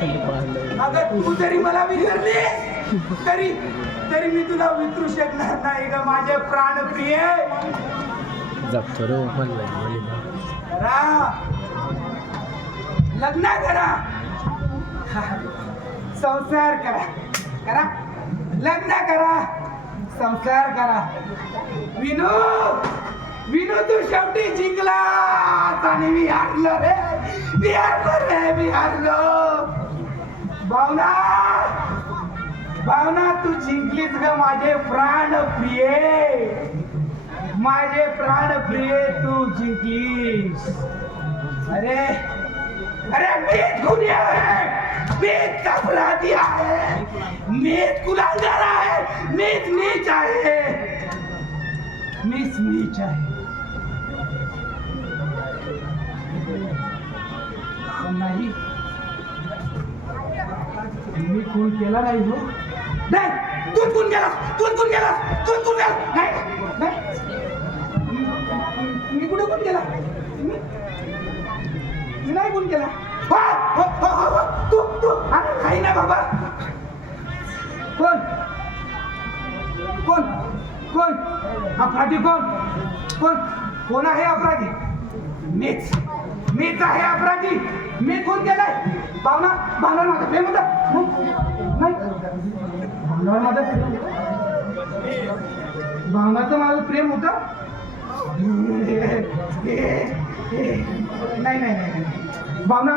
अगं तू जरी मला विसरली तरी तरी मी तुला विसरू शकणार नाही ग माझे प्राणप्रिय. करा लग्न करा संसार करा करा लग्न करा संसार करा. विनू विनू तू शेवटी जिंकला आणि मी हारलो रे मी हारलो. भावना भावना तू जिंकलीस ग माझे प्राणप्रिय माझे प्राणप्रिय तू जिंकलीस. अरे अरे मीच गुन्हे आहे मीच अपराधी आहे मीच गुन्हेगार आहे मीच नीच आहे मीच नीच आहे. नाही मी खून केला नाही हो नाही तू खून केला नाही मी कुठे खून केला मी नाही खून केला. तू तू अरे नाही ना बाबा. कोण कोण कोण अपराधी कोण कोण कोण आहे अपराधी. मीच आहे अपराधी. मी खून केलाय. भावना भावना माझं प्रेम होतं नाही भावनावर माझं भावनाचं माझं प्रेम होतं नाही नाही नाही भावना